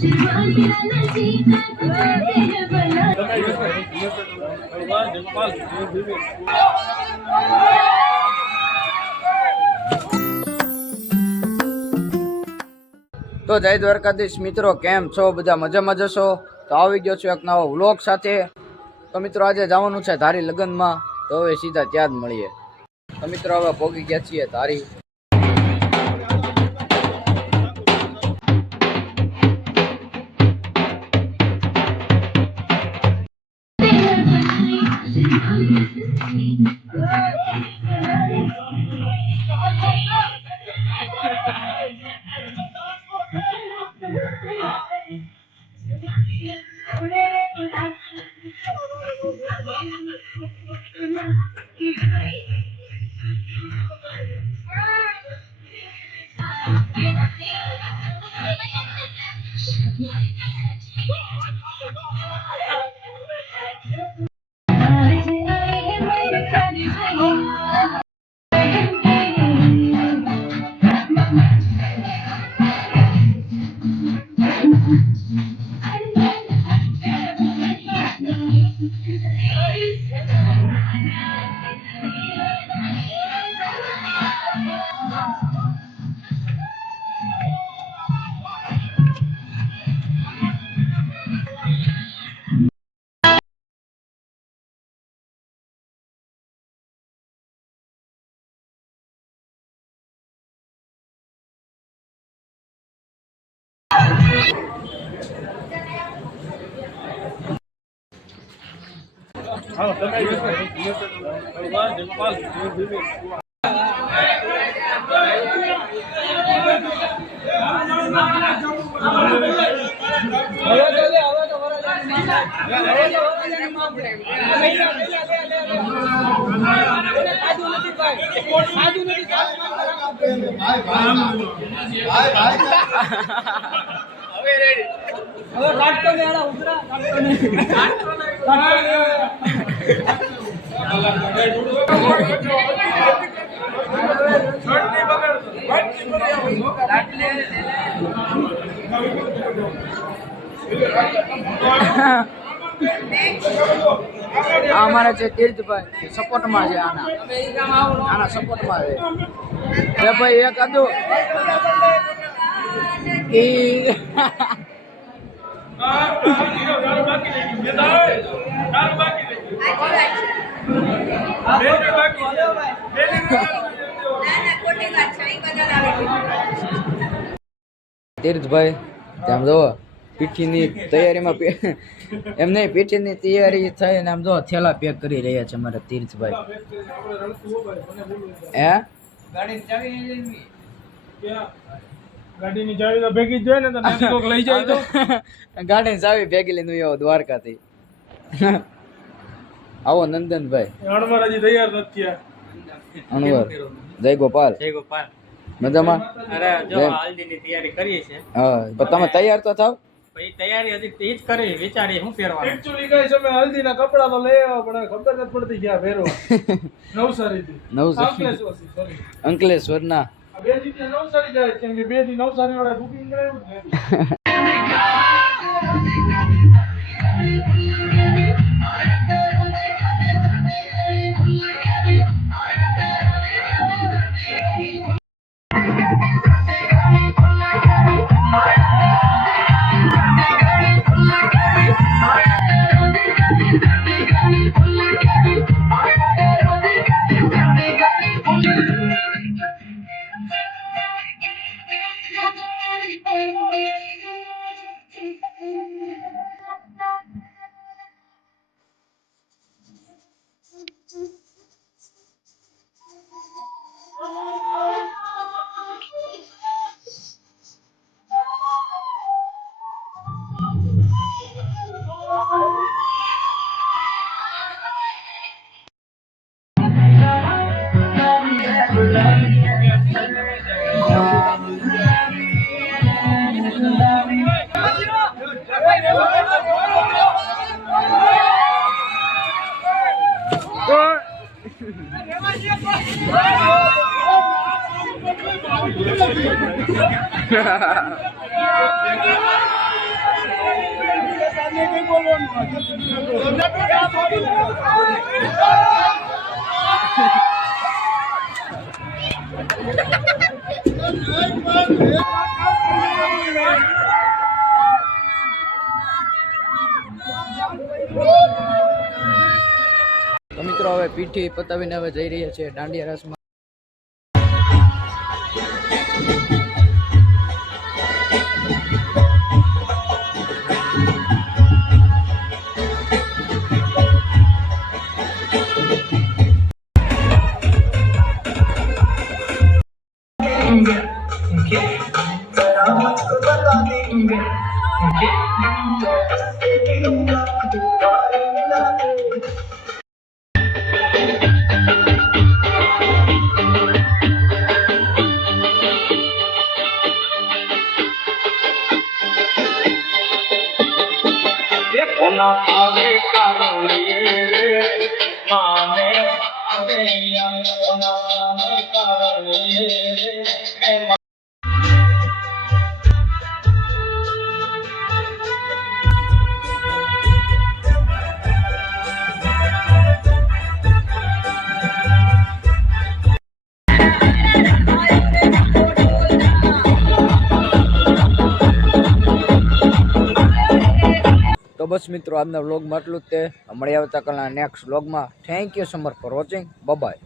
તો જય દ્વારકાધીશ મિત્રો, કેમ છો બધા? મજામાં જશો? તો આવી ગયો છું એક નવો વ્લોગ સાથે. તો મિત્રો આજે જવાનું છે ધારી લગ્નમાં, તો હવે સીધા ત્યાં જ મળીએ. તો મિત્રો હવે પહોંચી ગયા છીએ ધારી. અમારા છે તીર્થભાઈ સપોર્ટમાં છે, આના સપોર્ટમાં છે ભાઈ. એક આદુ તીર્થભાઈ આમ જો પીઠીની તૈયારીમાં એમ નહીં, પીઠીની તૈયારી થઈ ને આમ જો થેલા પેક કરી રહ્યા છે અમારા તીર્થભાઈ. હે ગાડીની ચાવી તો ભેગી જ જોઈએ ને, તો કોક લઈ જાય તો ગાડીની ચાવી ભેગી લઈને આવો દ્વારકાથી. આવો નંદનભાઈ. અણવર હજી તૈયાર નથી થયા. અણવર જય ગોપાલ. જય ગોપાલ. મજામાં? અરે જો હલ્દીની તૈયારી કરીએ છે. હા, પણ તમે તૈયાર તો થાવ. પછી તૈયારી હજી ઈ જ કરી, વિચારી શું પહેરવાનું. એક્ચ્યુઅલી કઈ સમય હલ્દીના કપડા તો લઈ આવ્યા, પણ ખબર નથી પડતી ક્યાં પહેરવા. નવસારીથી અંકલેશ્વરના બે થી નવસારી જાય, કેમ કે બે થી નવસારી વાળા બુકિંગ કરાવ્યું છે. તો મિત્રો હવે પીઠી પતાવીને હવે જઈ રહ્યા છે દાંડિયા રસમાં. તો બસ મિત્રો આજના વ્લોગમાં આટલું જ તે. મળી આવતા કાલના નેક્સ્ટ વ્લોગમાં. Thank you so much for watching. By.